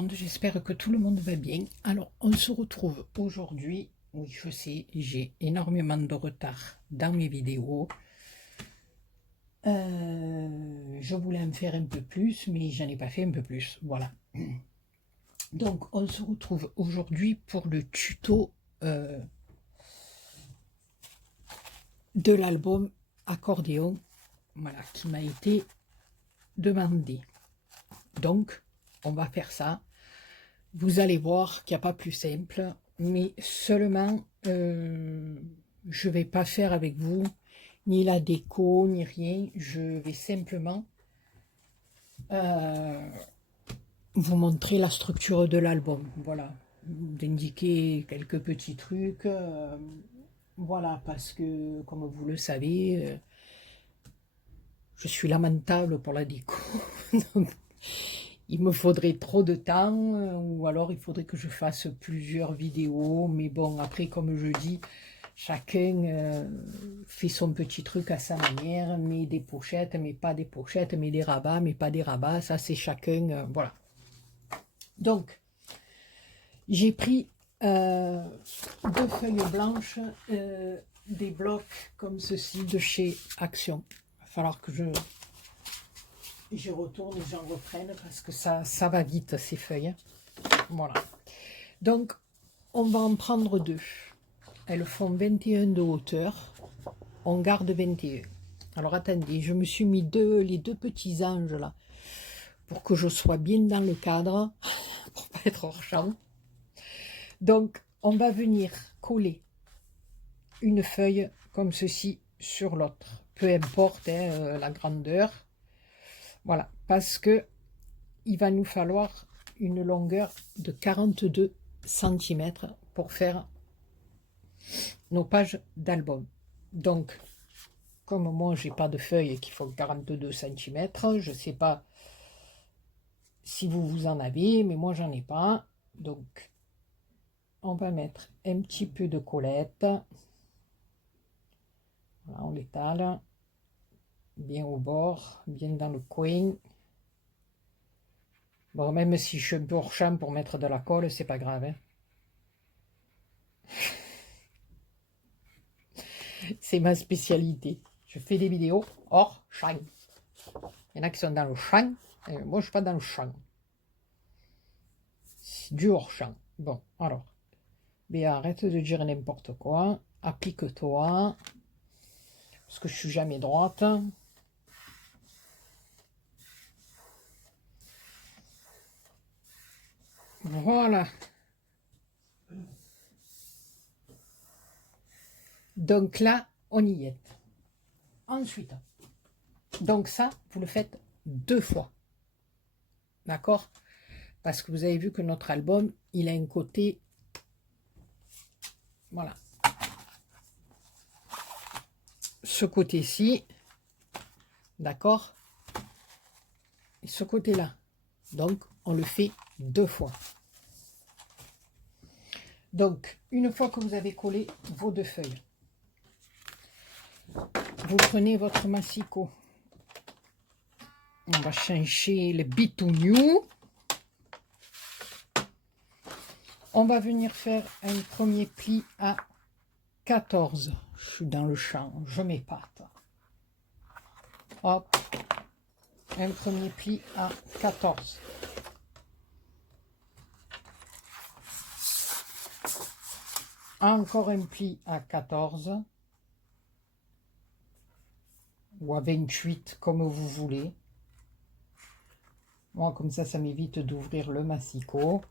monde, j'espère que tout le monde va bien. Alors, on se retrouve aujourd'hui. Oui, je sais, j'ai énormément de retard dans mes vidéos. Je voulais en faire un peu plus, mais j'en ai pas fait un peu plus. Voilà. Donc, on se retrouve aujourd'hui pour le tuto de l'album Accordéon, voilà, qui m'a été demandé. Donc, on va faire ça. Vous allez voir qu'il n'y a pas plus simple, mais seulement, je ne vais pas faire avec vous ni la déco, ni rien. Je vais simplement vous montrer la structure de l'album. Voilà, d'indiquer quelques petits trucs. Voilà, parce que, comme vous le savez, je suis lamentable pour la déco. Donc, il me faudrait trop de temps, ou alors il faudrait que je fasse plusieurs vidéos. Mais bon, après, comme je dis, chacun fait son petit truc à sa manière, met des pochettes, mais pas des pochettes, met des rabats, mais pas des rabats. Ça, c'est chacun, voilà. Donc, j'ai pris 2 feuilles blanches, des blocs comme ceci de chez Action. Il va falloir que j'y retourne et j'en reprenne parce que ça va vite ces feuilles. Voilà. Donc, on va en prendre 2. Elles font 21 de hauteur. On garde 21. Alors, attendez, je me suis mis les deux petits anges là pour que je sois bien dans le cadre, pour pas être hors champ. Donc, on va venir coller une feuille comme ceci sur l'autre. Peu importe la grandeur. Voilà, parce que il va nous falloir une longueur de 42 cm pour faire nos pages d'album. Donc, comme moi, j'ai pas de feuilles qui font 42 cm, je sais pas si vous en avez, mais moi, j'en ai pas. Donc, on va mettre un petit peu de collette. Voilà, on l'étale bien au bord, bien dans le coin. Bon, même si je suis un peu hors champ pour mettre de la colle, c'est pas grave. Hein. C'est ma spécialité. Je fais des vidéos hors champ. Il y en a qui sont dans le champ, et moi je suis pas dans le champ. C'est du hors champ. Bon, alors, mais arrête de dire n'importe quoi. Applique-toi. Parce que je suis jamais droite. Voilà. Donc là, on y est. Ensuite, donc ça, vous le faites 2 fois. D'accord? Parce que vous avez vu que notre album, il a un côté... Voilà. Ce côté-ci. D'accord? Et ce côté-là. Donc, on le fait 2 fois. Donc, une fois que vous avez collé vos 2 feuilles, vous prenez votre massicot. On va changer le bitougnou. On va venir faire un premier pli à 14. Je suis dans le champ, je m'épate. Hop. Un premier pli à 14. Encore un pli à 14. Ou à 28, comme vous voulez. Moi, comme ça m'évite d'ouvrir le massicot.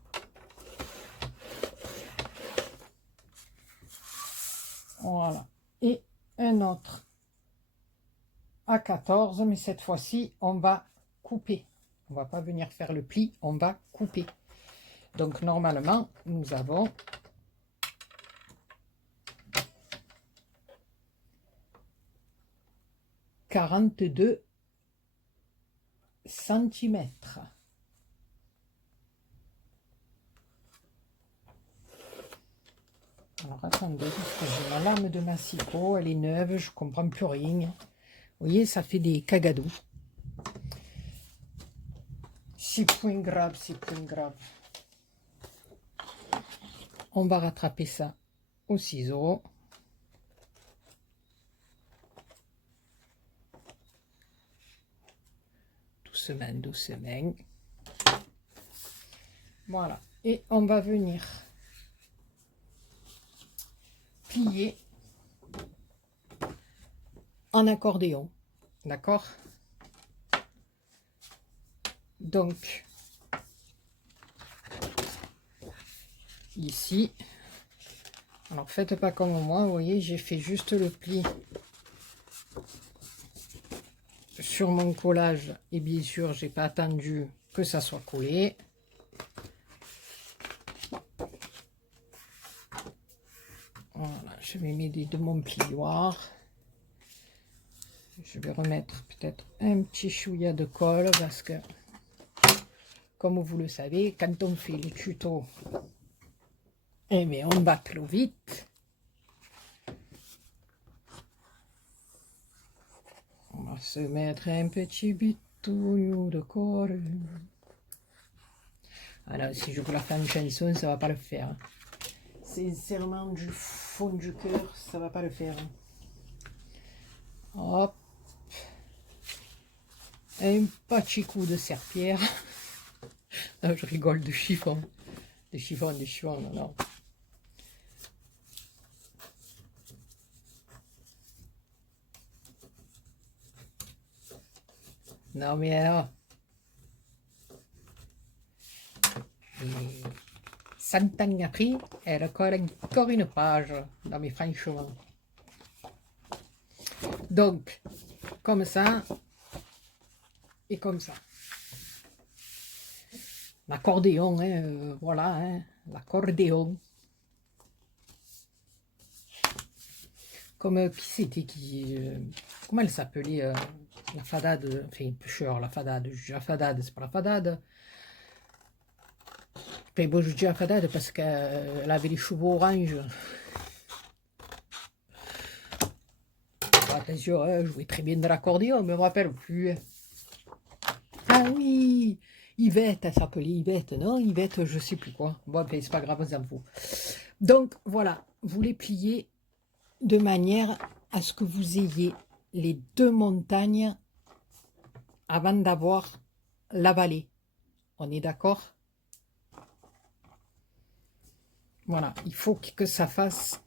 Voilà. Et un autre à 14, mais cette fois-ci, on va couper. On va pas venir faire le pli, on va couper. Donc, normalement, nous avons 42 centimètres. Alors, attendez, parce que j'ai ma lame de massicot, elle est neuve, je comprends plus rien. Vous voyez, ça fait des cagadous. C'est point grave, c'est point grave. on va rattraper ça au ciseau. Doucement, doucement. Voilà. Et on va venir plier en accordéon. D'accord? Donc, ici, alors faites pas comme moi, vous voyez, j'ai fait juste le pli sur mon collage et bien sûr, j'ai pas attendu que ça soit collé. Voilà, je vais m'aider de mon plioir. Je vais remettre peut-être un petit chouïa de colle parce que, comme vous le savez, quand on fait les tutos, eh bien, on bâcle vite. On va se mettre un petit bitouillou de colle. Alors, si je vous la fais en chanson, ça va pas le faire. Sincèrement, du fond du cœur, ça va pas le faire. Hop. Un petit coup de serpillère. Non, je rigole, de chiffon. De chiffon, non, non. Non, mais alors. Et 100 ans après, elle colle encore une page. Non, mais franchement. Donc, comme ça. Et comme ça. L'accordéon, hein, voilà, hein, l'accordéon. Comme qui c'était qui. Comment elle s'appelait la fadade, enfin, pêcheur, la fadade, je dis la fadade, c'est pas la fadade. Enfin, bon, je dis la fadade parce qu'elle avait les cheveux orange. Bon, attention, je jouais très bien de l'accordéon, mais je me rappelle plus. Ah oui, Yvette, elle s'appelait Yvette, non? Yvette, je sais plus quoi. Bon, ben, c'est pas grave, on s'en fout. Donc, voilà, vous les pliez de manière à ce que vous ayez les deux montagnes avant d'avoir la vallée. On est d'accord? Voilà, il faut que ça fasse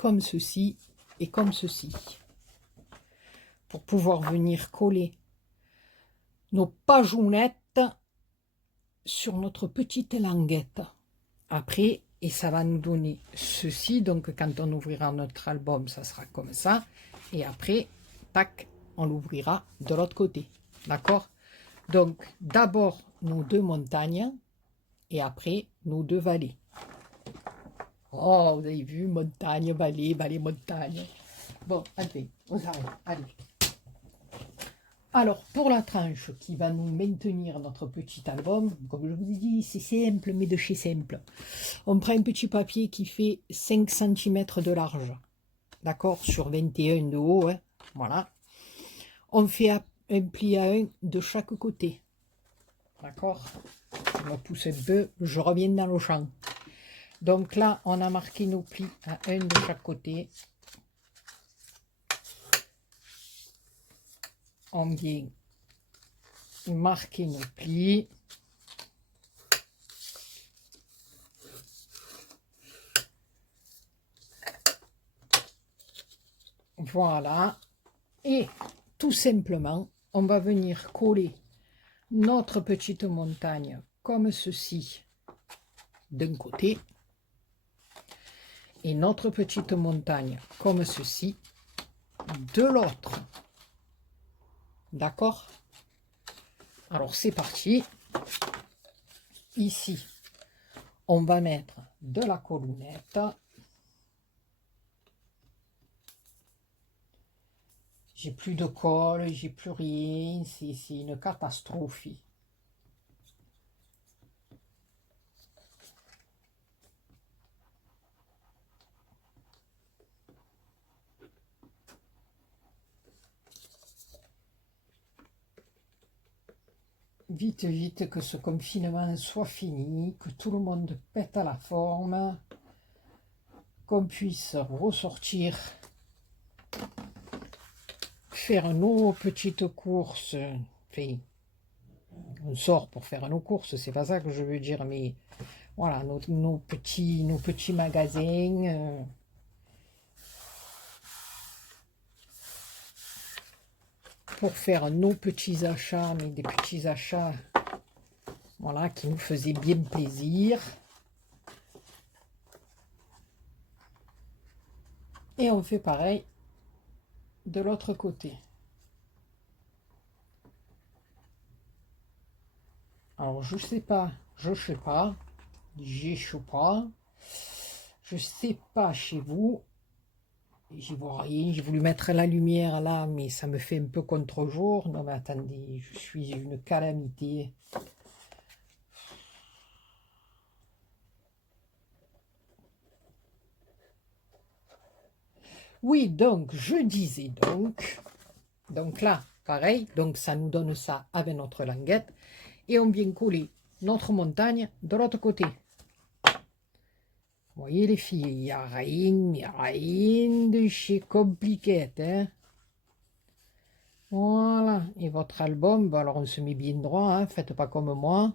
comme ceci et comme ceci. Pour pouvoir venir coller nos pagounettes sur notre petite languette. Après, et ça va nous donner ceci. Donc, quand on ouvrira notre album, ça sera comme ça. Et après, tac, on l'ouvrira de l'autre côté. D'accord? Donc, d'abord, nos deux montagnes. Et après, nos deux vallées. Oh, vous avez vu, montagne, vallée, vallée, montagne. Bon, allez, on s'arrête. Allez. Alors, pour la tranche qui va nous maintenir notre petit album, comme je vous ai dit, c'est simple, mais de chez simple. On prend un petit papier qui fait 5 cm de large, d'accord, sur 21 de haut, hein, voilà. On fait un pli à un de chaque côté, d'accord. Je me pousse un peu, je reviens dans le champ. Donc là, on a marqué nos plis à un de chaque côté. On vient marquer nos plis. Voilà. Et tout simplement, on va venir coller notre petite montagne comme ceci d'un côté et notre petite montagne comme ceci de l'autre. D'accord? Alors c'est parti. Ici, on va mettre de la colonnette. J'ai plus de colle, j'ai plus rien, c'est une catastrophe. Vite, vite, que ce confinement soit fini, que tout le monde pète à la forme. qu'on puisse ressortir, faire nos petites courses. Enfin, on sort pour faire nos courses, c'est pas ça que je veux dire, mais voilà, nos petits magasins. Pour faire nos petits achats, mais des petits achats, voilà, qui nous faisaient bien plaisir. Et on fait pareil de l'autre côté. Alors, je sais pas, je sais pas chez vous. J'y vois rien, j'ai voulu mettre la lumière là, mais ça me fait un peu contre-jour. Non mais attendez, je suis une calamité. Oui, donc, je disais donc là, pareil, donc ça nous donne ça avec notre languette, et on vient coller notre montagne de l'autre côté. Vous voyez les filles, il n'y a rien de chez compliqué, hein. Voilà, et votre album, bah alors on se met bien droit, hein, faites pas comme moi.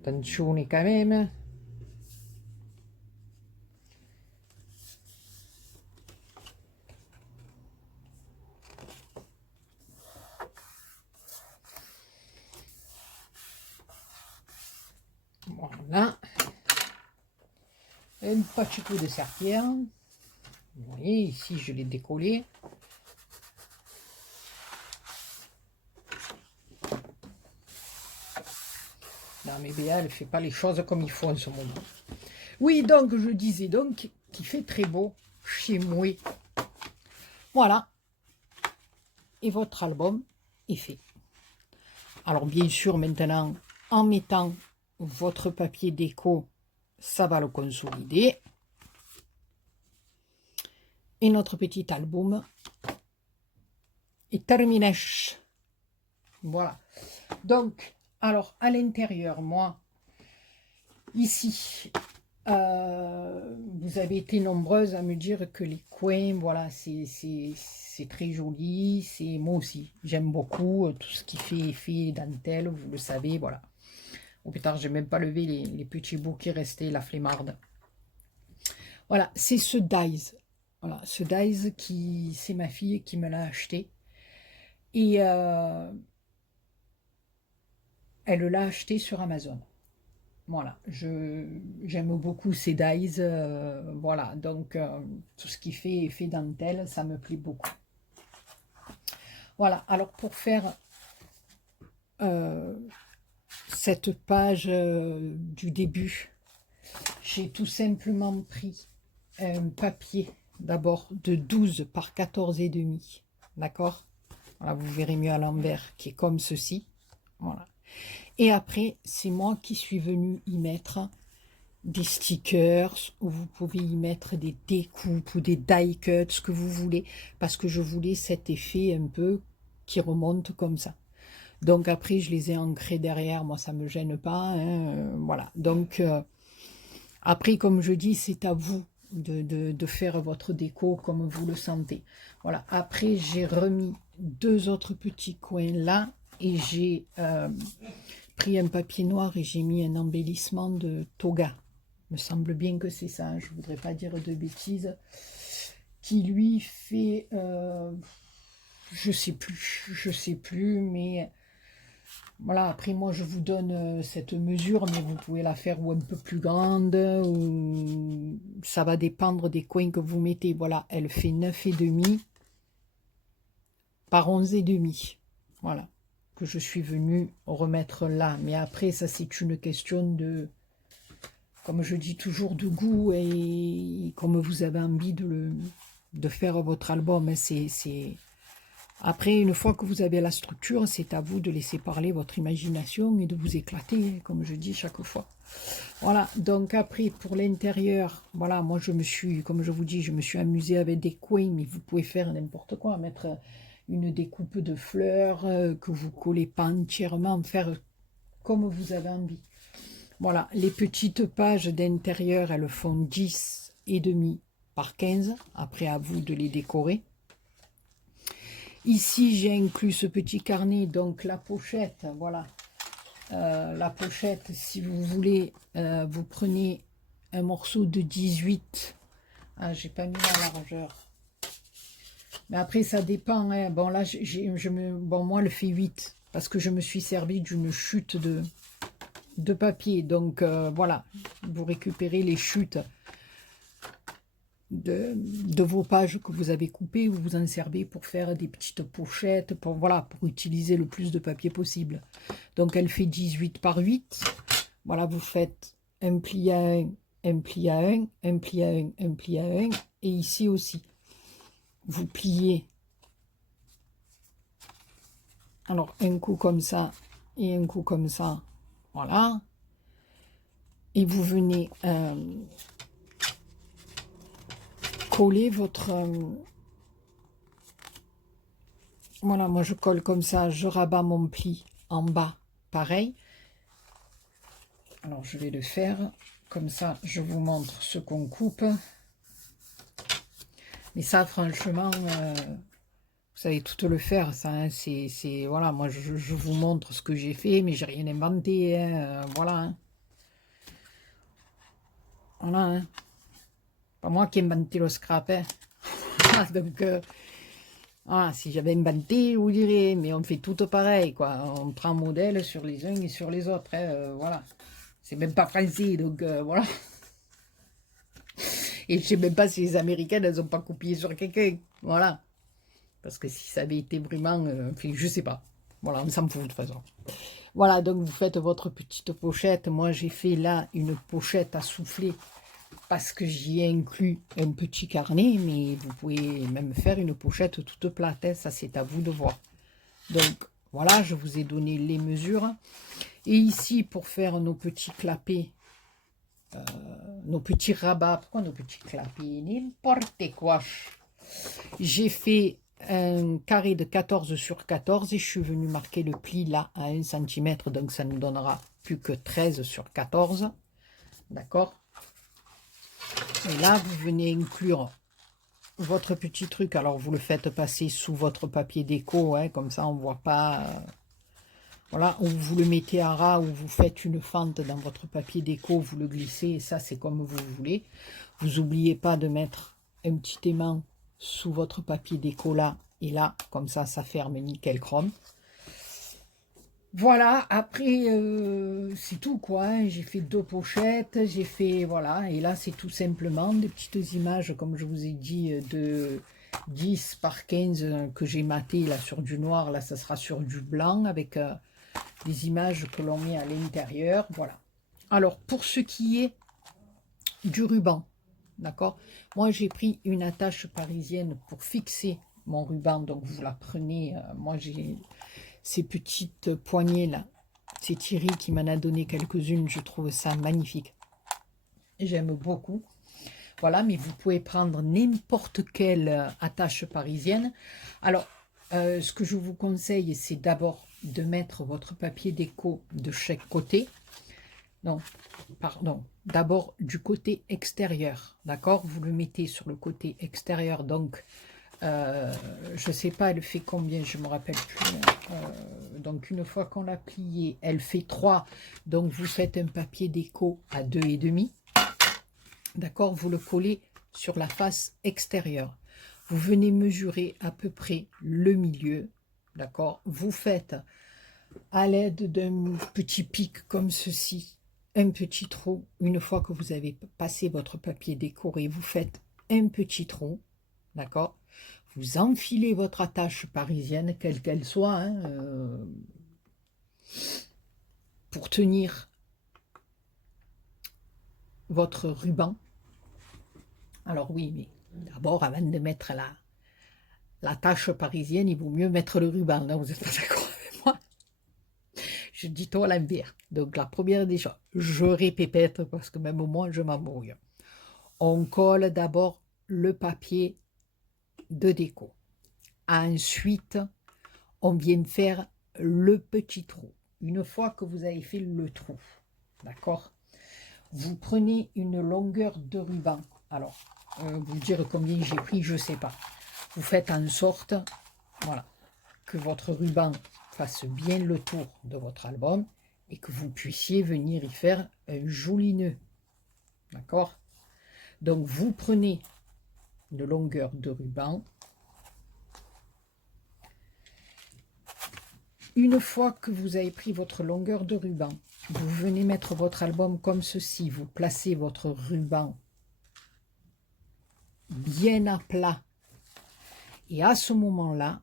Attention quand même. Voilà. Un petit coup de serpillère. Vous voyez, ici je l'ai décollé. Non mais Béa, elle ne fait pas les choses comme il faut en ce moment. Oui, donc je disais donc qu'il fait très beau chez moi. Voilà. Et votre album est fait. Alors bien sûr, maintenant, en mettant votre papier déco, ça va le consolider. Et notre petit album est terminé. Voilà. Donc, alors, à l'intérieur, moi, ici, vous avez été nombreuses à me dire que les coins, voilà, c'est très joli. C'est moi aussi, j'aime beaucoup tout ce qui fait effet dentelle, vous le savez, voilà. Au plus tard, j'ai même pas levé les petits bouts qui restaient, la flemmarde. Voilà, c'est ce dies. Voilà, ce dies qui, c'est ma fille qui me l'a acheté. Et elle l'a acheté sur Amazon. Voilà, j'aime beaucoup ces dies. Voilà, donc tout ce qui fait effet dentelle, ça me plaît beaucoup. Voilà, alors pour faire cette page du début, j'ai tout simplement pris un papier d'abord de 12 par 14 et demi, d'accord? Voilà, vous verrez mieux à l'envers, qui est comme ceci. Voilà. Et après, c'est moi qui suis venue y mettre des stickers, ou vous pouvez y mettre des découpes ou des die cuts, ce que vous voulez, parce que je voulais cet effet un peu qui remonte comme ça. Donc après, je les ai ancrés derrière, moi ça me gêne pas, hein, voilà. Donc après, comme je dis, c'est à vous de faire votre déco comme vous le sentez. Voilà, après j'ai remis deux autres petits coins là, et j'ai pris un papier noir et j'ai mis un embellissement de toga. Me semble bien que c'est ça, je ne voudrais pas dire de bêtises, qui lui fait, je sais plus, mais voilà, après moi je vous donne cette mesure, mais vous pouvez la faire ou un peu plus grande, ou ça va dépendre des coins que vous mettez. Voilà, elle fait 9,5 par 11,5, voilà, que je suis venue remettre là. Mais après, ça c'est une question de, comme je dis toujours, de goût, et comme vous avez envie de faire votre album. C'est après, une fois que vous avez la structure, c'est à vous de laisser parler votre imagination et de vous éclater, comme je dis chaque fois. Voilà, donc après, pour l'intérieur, voilà, moi je me suis, comme je vous dis, je me suis amusée avec des coins, mais vous pouvez faire n'importe quoi, mettre une découpe de fleurs que vous collez pas entièrement, faire comme vous avez envie. Voilà, les petites pages d'intérieur, elles font 10,5 par 15. Après, à vous de les décorer. Ici, j'ai inclus ce petit carnet, donc la pochette, voilà. La pochette, si vous voulez, vous prenez un morceau de 18. Ah, j'ai pas mis la largeur. Mais après, ça dépend. Hein. Bon, là, bon, moi, elle fait 8 parce que je me suis servi d'une chute de papier. Donc, voilà, vous récupérez les chutes de vos pages que vous avez coupées. Vous vous en servez pour faire des petites pochettes, pour, voilà, pour utiliser le plus de papier possible. Donc, elle fait 18 par 8. Voilà, vous faites un pli à un, un pli à un, un pli à un, un pli à un. Et ici aussi, vous pliez. Alors, un coup comme ça et un coup comme ça. Voilà. Et vous venez coller votre... voilà, moi je colle comme ça, je rabats mon pli en bas, pareil. Alors, je vais le faire. Comme ça, je vous montre ce qu'on coupe. Mais ça, franchement... vous savez tout le faire, ça, hein, c'est, voilà, moi je vous montre ce que j'ai fait, mais j'ai rien inventé, hein, voilà, hein. Voilà, hein. Pas moi qui ai inventé le scrap, hein. Donc, voilà, si j'avais inventé, je vous dirais, mais on fait tout pareil, quoi, on prend modèle sur les uns et sur les autres, hein, voilà, c'est même pas français, donc voilà, et je sais même pas si les Américaines, elles ont pas copié sur quelqu'un, voilà. Parce que si ça avait été vraiment... enfin, je sais pas. Voilà, on s'en fout de toute façon. Voilà, donc vous faites votre petite pochette. Moi, j'ai fait là une pochette à souffler parce que j'y ai inclus un petit carnet. Mais vous pouvez même faire une pochette toute plate. Hein, ça, c'est à vous de voir. Donc, voilà, je vous ai donné les mesures. Et ici, pour faire nos petits clapets, nos petits rabats. Pourquoi nos petits clapets? N'importe quoi. J'ai fait un carré de 14 sur 14 et je suis venu marquer le pli là à 1 cm, donc ça nous donnera plus que 13 sur 14. D'accord? Et là, vous venez inclure votre petit truc. Alors, vous le faites passer sous votre papier déco, hein, comme ça on ne voit pas. Voilà, ou vous le mettez à ras, ou vous faites une fente dans votre papier déco, vous le glissez, et ça c'est comme vous voulez. Vous n'oubliez pas de mettre un petit aimant sous votre papier déco là, et là, comme ça ferme nickel chrome. Voilà, après, c'est tout quoi, hein. J'ai fait 2 pochettes, j'ai fait, voilà, et là c'est tout simplement des petites images, comme je vous ai dit, de 10 par 15 que j'ai maté là sur du noir, là ça sera sur du blanc, avec des images que l'on met à l'intérieur, voilà. Alors, pour ce qui est du ruban, d'accord, moi j'ai pris une attache parisienne pour fixer mon ruban, donc vous la prenez, moi j'ai ces petites poignées là, c'est Thierry qui m'en a donné quelques-unes, je trouve ça magnifique, j'aime beaucoup. Voilà, mais vous pouvez prendre n'importe quelle attache parisienne. Alors, ce que je vous conseille, c'est d'abord de mettre votre papier déco de chaque côté. Non, pardon, d'abord du côté extérieur, d'accord? Vous le mettez sur le côté extérieur, donc je ne sais pas, elle fait combien, je ne me rappelle plus. Donc une fois qu'on l'a plié, elle fait 3, donc vous faites un papier déco à 2,5. D'accord, vous le collez sur la face extérieure. Vous venez mesurer à peu près le milieu. D'accord, vous faites à l'aide d'un petit pic comme ceci, un petit trou. Une fois que vous avez passé votre papier décoré, vous faites un petit trou. D'accord, vous enfilez votre attache parisienne, quelle qu'elle soit, hein, pour tenir votre ruban. Alors oui, mais d'abord, avant de mettre la tâche parisienne, il vaut mieux mettre le ruban. Là, vous n'êtes pas d'accord avec moi? Je dis tout à l'envers. Donc, la première des choses, je répète parce que même moi, je m'embrouille. On colle d'abord le papier de déco. Ensuite, on vient faire le petit trou. Une fois que vous avez fait le trou, d'accord? Vous prenez une longueur de ruban. Alors, vous dire combien j'ai pris, je ne sais pas. Vous faites en sorte, voilà, que votre ruban fasse bien le tour de votre album et que vous puissiez venir y faire un joli nœud. D'accord? Donc, vous prenez une longueur de ruban. Une fois que vous avez pris votre longueur de ruban, vous venez mettre votre album comme ceci. Vous placez votre ruban bien à plat. Et à ce moment-là,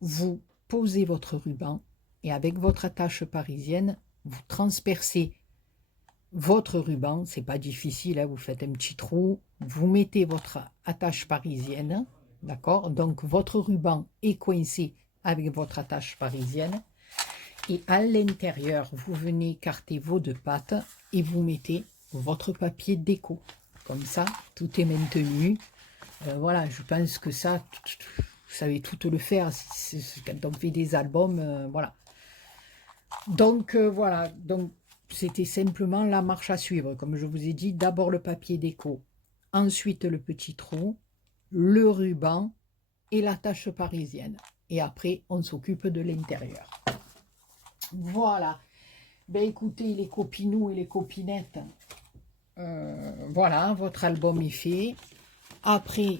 vous posez votre ruban et avec votre attache parisienne, vous transpercez votre ruban. C'est pas difficile, hein, vous faites un petit trou, vous mettez votre attache parisienne, d'accord? Donc votre ruban est coincé avec votre attache parisienne. Et à l'intérieur, vous venez écarter vos deux pattes et vous mettez votre papier déco. Comme ça, tout est maintenu. Voilà, je pense que ça, vous savez tout le faire quand on fait des albums, voilà. Donc, voilà, donc c'était simplement la marche à suivre. Comme je vous ai dit, d'abord le papier déco, ensuite le petit trou, le ruban et la tache parisienne. Et après, on s'occupe de l'intérieur. Voilà. Ben écoutez, les copinous et les copinettes, voilà, votre album est fait. Après,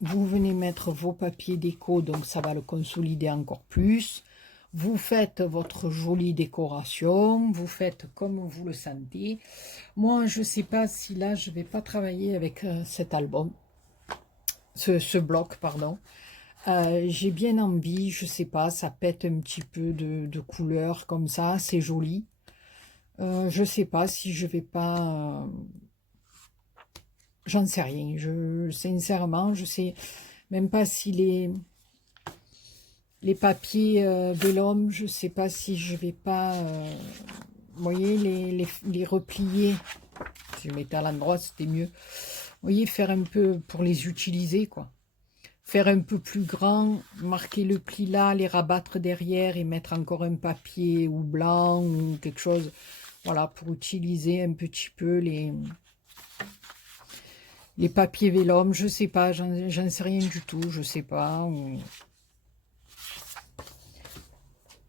vous venez mettre vos papiers déco, donc ça va le consolider encore plus. Vous faites votre jolie décoration, vous faites comme vous le sentez. Moi, je ne sais pas si là, je ne vais pas travailler avec cet album, ce bloc, pardon. J'ai bien envie, je sais pas, ça pète un petit peu de couleur comme ça, c'est joli. Je sais pas si je vais pas... j'en sais rien. Sincèrement, je sais même pas si les papiers vélum, je sais pas si je vais pas... vous voyez, les replier. Si je mettais à l'endroit, c'était mieux. Vous voyez, faire un peu pour les utiliser, quoi. Faire un peu plus grand, marquer le pli là, les rabattre derrière et mettre encore un papier ou blanc ou quelque chose, voilà, pour utiliser un petit peu les papiers vélum, je sais pas, j'en sais rien du tout, je sais pas.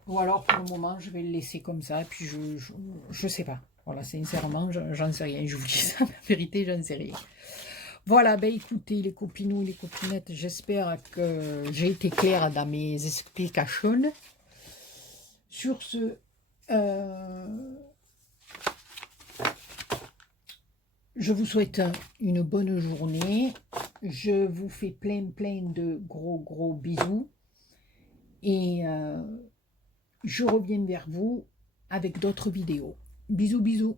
Ou alors pour le moment, je vais le laisser comme ça, et puis je sais pas. Voilà, sincèrement, j'en sais rien, je vous dis ça, la vérité, j'en sais rien. Voilà, ben écoutez les copinous, les copinettes, j'espère que j'ai été claire dans mes explications. Sur ce, je vous souhaite une bonne journée. Je vous fais plein de gros bisous. Et je reviens vers vous avec d'autres vidéos. Bisous.